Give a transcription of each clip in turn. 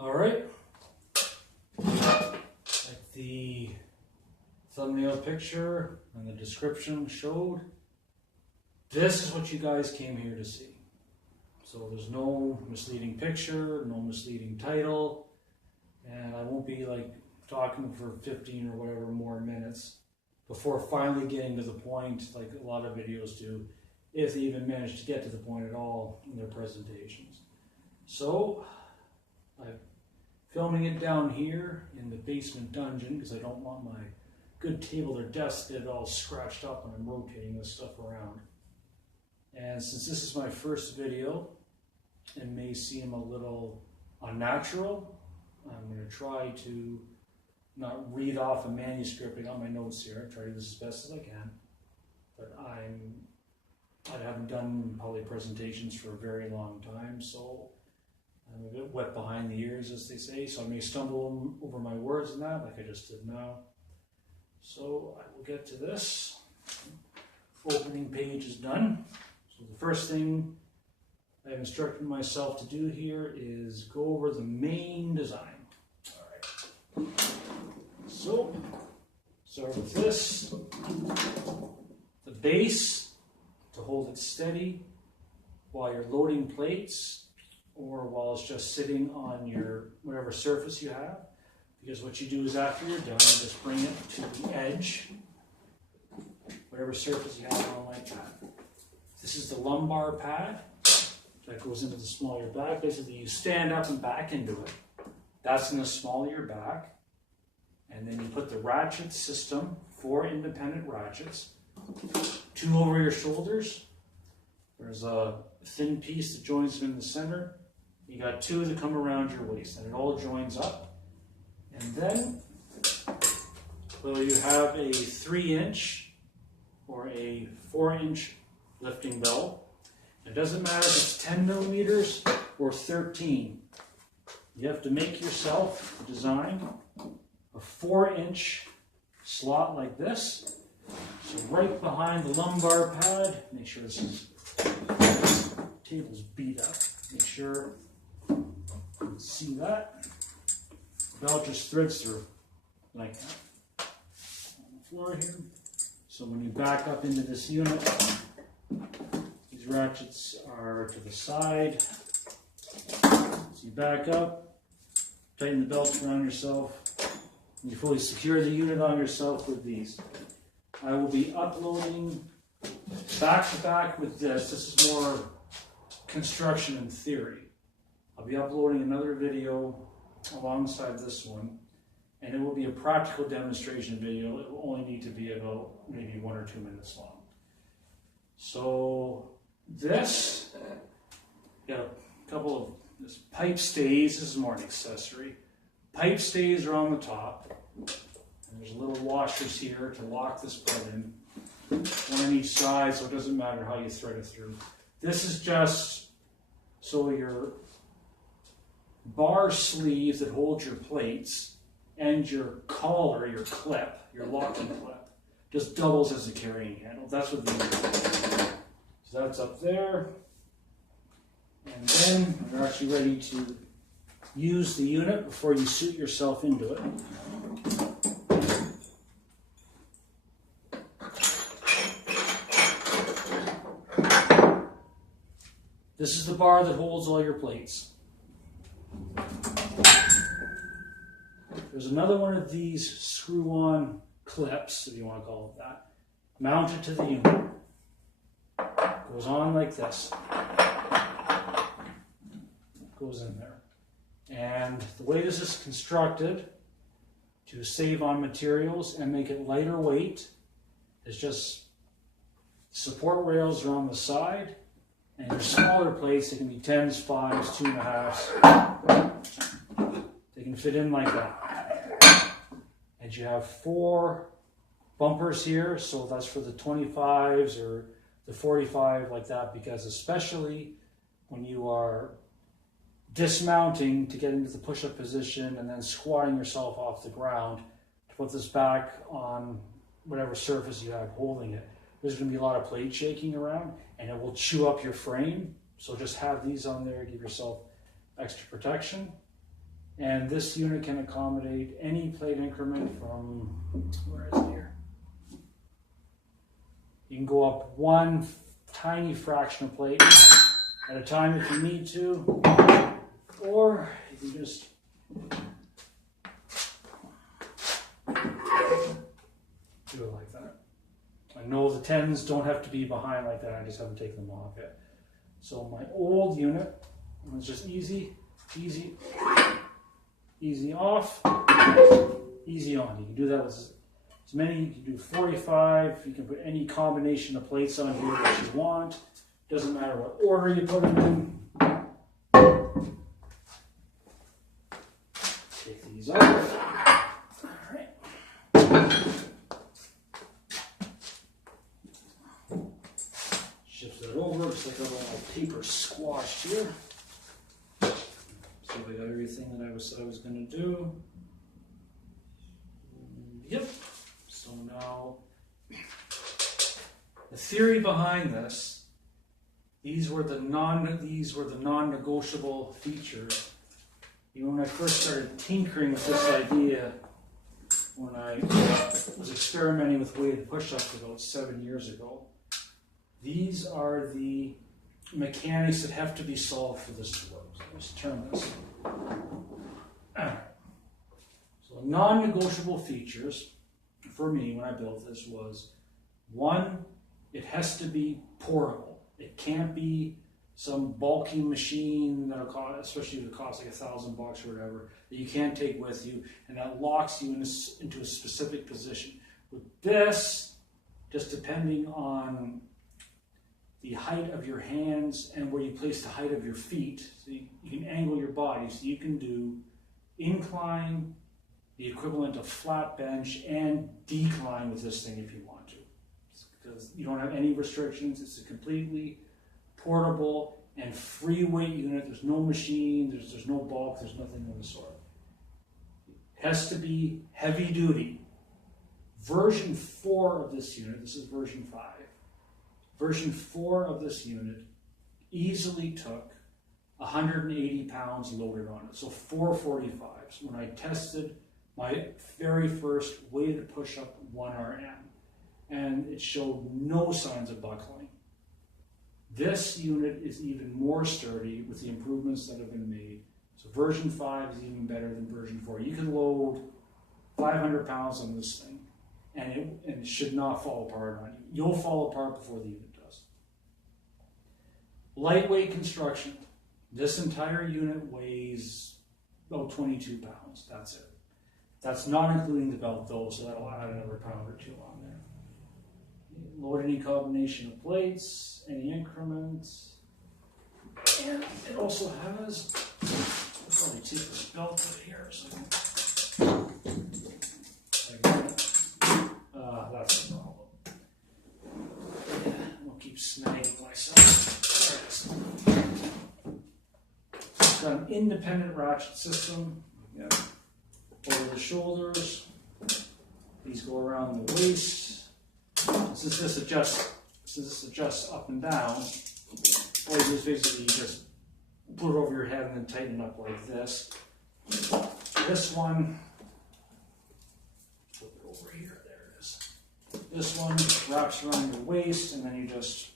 All right, like the thumbnail picture and the description showed, this is what you guys came here to see. So there's no misleading picture, no misleading title, and I won't be like talking for 15 or whatever more minutes before finally getting to the point like a lot of videos do, if they even manage to get to the point at all in their presentations. So I'm filming it down here in the basement dungeon because I don't want my good table or desk to get all scratched up when I'm rotating this stuff around. And since this is my first video and may seem a little unnatural, I'm going to try to not read off a manuscript. I got my notes here. I try to do this as best as I can. But I haven't done probably presentations for a very long time, so I'm a bit wet behind the ears, as they say. So I may stumble over my words in that, like I just did now. So I will get to this. Opening page is done. So the first thing I have instructed myself to do here is go over the main design. All right. So start with this. The base to hold it steady while you're loading plates or while it's just sitting on your whatever surface you have. Because what you do is after you're done, you just bring it to the edge, whatever surface you have on like that. This is the lumbar pad that goes into the small of your back. Basically, you stand up and back into it. That's in the small of your back. And then you put the ratchet system, 4 independent ratchets, 2 over your shoulders. There's a thin piece that joins them in the center. You got 2 that come around your waist, and it all joins up. And then, whether you have a 3-inch or a 4-inch lifting belt, it doesn't matter if it's 10 millimeters or 13. You have to make yourself design a 4-inch slot like this. So right behind the lumbar pad, make sure this table's beat up. Make sure you can see that. The belt just threads through like that on the floor here. So when you back up into this unit, these ratchets are to the side. So you back up, tighten the belt around yourself, and you fully secure the unit on yourself with these. I will be uploading back to back with this. This is more construction and theory. I'll be uploading another video alongside this one, and it will be a practical demonstration video. It will only need to be about maybe 1 or 2 minutes long. So this, got a couple of this pipe stays. This is more an accessory. Pipe stays are on the top, and there's little washers here to lock this part in. 1 on each side, so it doesn't matter how you thread it through. This is just so your bar sleeve that holds your plates and your collar, your clip, your locking clip, just doubles as a carrying handle. That's what these are. So that's up there. And then you're actually ready to use the unit before you suit yourself into it. This is the bar that holds all your plates. There's another one of these screw-on clips, if you want to call it that, mounted to the unit. Goes on like this. Goes in there. And the way this is constructed to save on materials and make it lighter weight is just support rails are on the side, and your smaller plates, they can be 10s, 5s, 2.5s. They can fit in like that. And you have 4 bumpers here, so that's for the 25s or the 45 like that, because especially when you are dismounting to get into the push-up position and then squatting yourself off the ground to put this back on whatever surface you have holding it, there's going to be a lot of plate shaking around and it will chew up your frame. So just have these on there, give yourself extra protection. And this unit can accommodate any plate increment from, where is it here? You can go up one tiny fraction of plate at a time if you need to, or you can just do it like that. I know the 10s don't have to be behind like that, I just haven't taken them off yet. So my old unit was just easy, easy, easy off, easy on. You can do that with as many, you can do 45, you can put any combination of plates on here that you want. Doesn't matter what order you put them in. Take these off. Shift it over, looks like I got a little paper squashed here. So I got everything that I said I was going to do. Yep. So now, the theory behind this, these were the non-negotiable features. Even when I first started tinkering with this idea, when I was experimenting with weighted push-ups about 7 years ago, these are the mechanics that have to be solved for this to work. So let's turn this. So non-negotiable features for me when I built this was, one, it has to be portable. It can't be some bulky machine that'll cost, especially if it costs like $1,000 or whatever, that you can't take with you, and that locks you into a specific position. With this, just depending on the height of your hands and where you place the height of your feet, so you can angle your body, so you can do incline, the equivalent of flat bench, and decline with this thing if you want to. Because you don't have any restrictions, it's a completely portable and free weight unit. There's no machine, there's no bulk, there's nothing of the sort. It has to be heavy duty. Version 4 of this unit, this is version 5, version 4 of this unit easily took 180 pounds loaded on it, so 445s. When I tested my very first weighted push-up 1RM, and it showed no signs of buckling. This unit is even more sturdy with the improvements that have been made. So version 5 is even better than version 4. You can load 500 pounds on this thing, and it should not fall apart on you. You'll fall apart before the unit does. Lightweight construction. This entire unit weighs about 22 pounds. That's it. That's not including the belt though, so that'll add another pound or two on there. Load any combination of plates, any increments, and it also has, I'll probably take this belt out of here so that's the problem. Yeah, I'll keep snagging myself. There it is. It's got an independent ratchet system. Yeah. Over the shoulders, these go around the waist. Since this adjusts up and down, all you do is basically just put it over your head and then tighten it up like this. This one, flip it over here, there it is. This one wraps around your waist, and then you just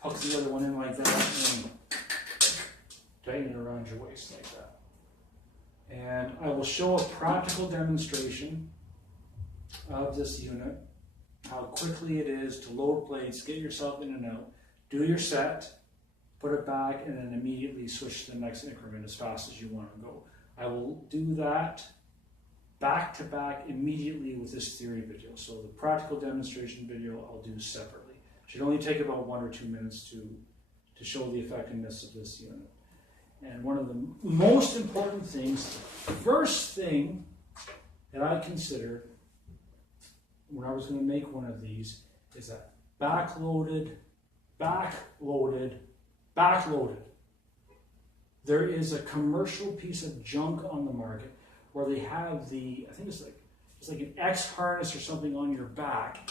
hook the other one in like that and tighten it around your waist like that. And I will show a practical demonstration of this unit, how quickly it is to load plates, get yourself in and out, do your set, put it back, and then immediately switch to the next increment as fast as you want to go. I will do that back to back immediately with this theory video. So the practical demonstration video I'll do separately. It should only take about 1 or 2 minutes to show the effectiveness of this unit. And one of the most important things, the first thing that I considered when I was going to make one of these is that backloaded. There is a commercial piece of junk on the market where they have I think it's like an X harness or something on your back,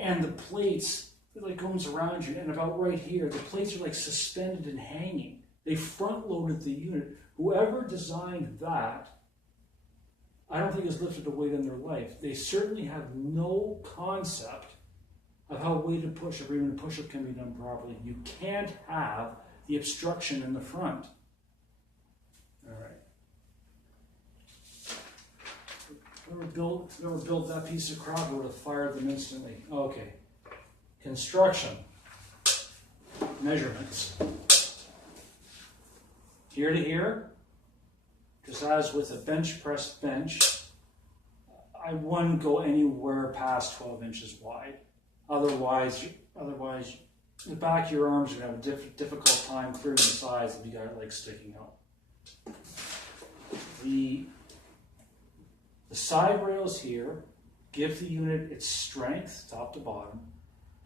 and the plates, it like goes around you, and about right here, the plates are like suspended and hanging. They front-loaded the unit. Whoever designed that, I don't think has lifted a weight in their life. They certainly have no concept of how weighted push-up or even a push-up can be done properly. You can't have the obstruction in the front. All right. Whoever built that piece of crap would have fired them instantly. Okay. Construction. Measurements. Here to here, just as with a bench press bench, I wouldn't go anywhere past 12 inches wide. Otherwise, the back of your arms are going to have a difficult time clearing the sides if you got it like sticking out. The side rails here give the unit its strength, top to bottom,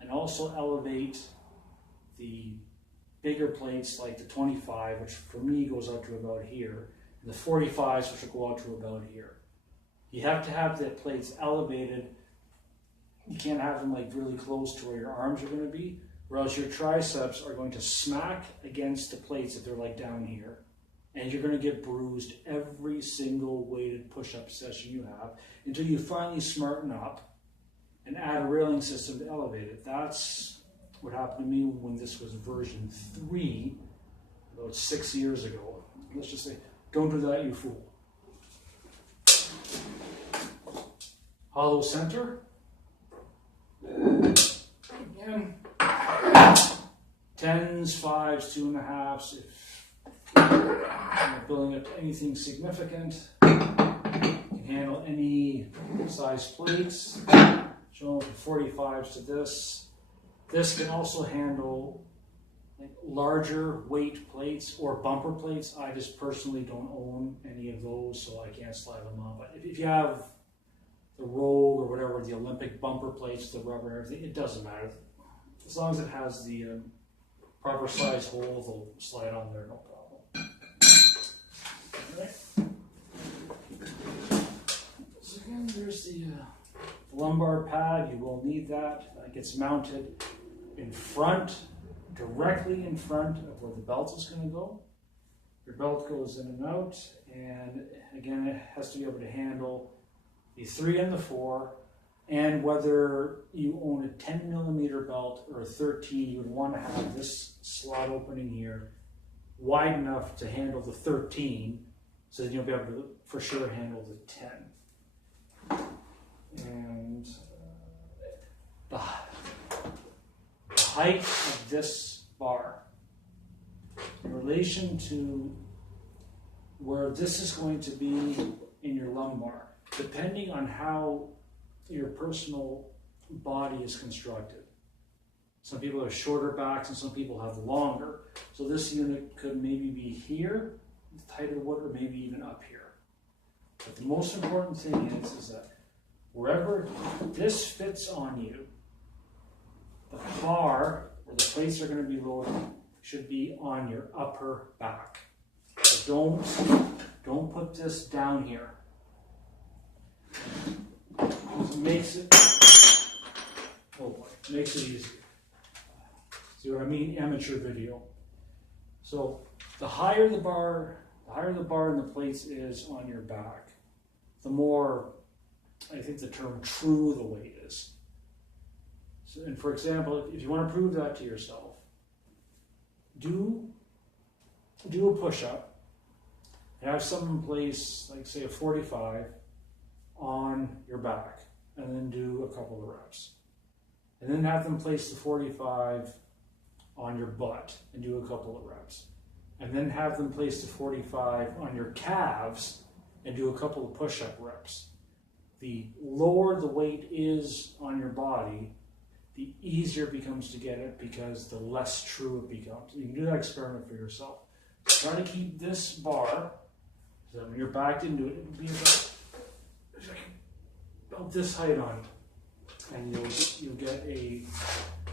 and also elevate the bigger plates like the 25, which for me goes out to about here, and the 45s, which will go out to about here. You have to have the plates elevated. You can't have them like really close to where your arms are going to be, or else your triceps are going to smack against the plates if they're like down here, and you're going to get bruised every single weighted push-up session you have until you finally smarten up and add a railing system to elevate it. That's what happened to me when this was version 3, about 6 years ago. Let's just say, don't do that, you fool. Hollow center. Again, 10s, 5s, 2.5s. If you're building up to anything significant, you can handle any size plates. Show from 45s to this. This can also handle like larger weight plates or bumper plates. I just personally don't own any of those, so I can't slide them on. But if you have the roll or whatever, the Olympic bumper plates, the rubber and everything, it doesn't matter. As long as it has the proper size hole, they'll slide on there, no problem. All right. So again, there's the lumbar pad. You will need that. That gets mounted in front, directly in front of where the belt is going to go. Your belt goes in and out, and again, it has to be able to handle the 3 and the 4, and whether you own a 10 millimeter belt or a 13, you would want to have this slot opening here wide enough to handle the 13, so that you'll be able to for sure handle the 10. And the height of this bar in relation to where this is going to be in your lumbar, depending on how your personal body is constructed. Some people have shorter backs and some people have longer. So this unit could maybe be here, the height of the wood, or maybe even up here. But the most important thing is that wherever this fits on you, the bar where the plates are going to be loaded should be on your upper back. So don't put this down here. It makes it easy. See what I mean? Amateur video. So the higher the bar and the plates is on your back, the more, I think the term true the weight is. So, and for example, if you want to prove that to yourself, do a push-up and have something in place, like say a 45, on your back, and then do a couple of reps. And then have them place the 45 on your butt and do a couple of reps. And then have them place the 45 on your calves and do a couple of push-up reps. The lower the weight is on your body, the easier it becomes to get it, because the less true it becomes. You can do that experiment for yourself. Try to keep this bar, so when you're backed into it, it will be about this height on it. And you'll get a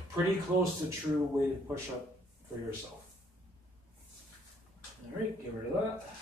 pretty close to true weighted push-up for yourself. All right, get rid of that.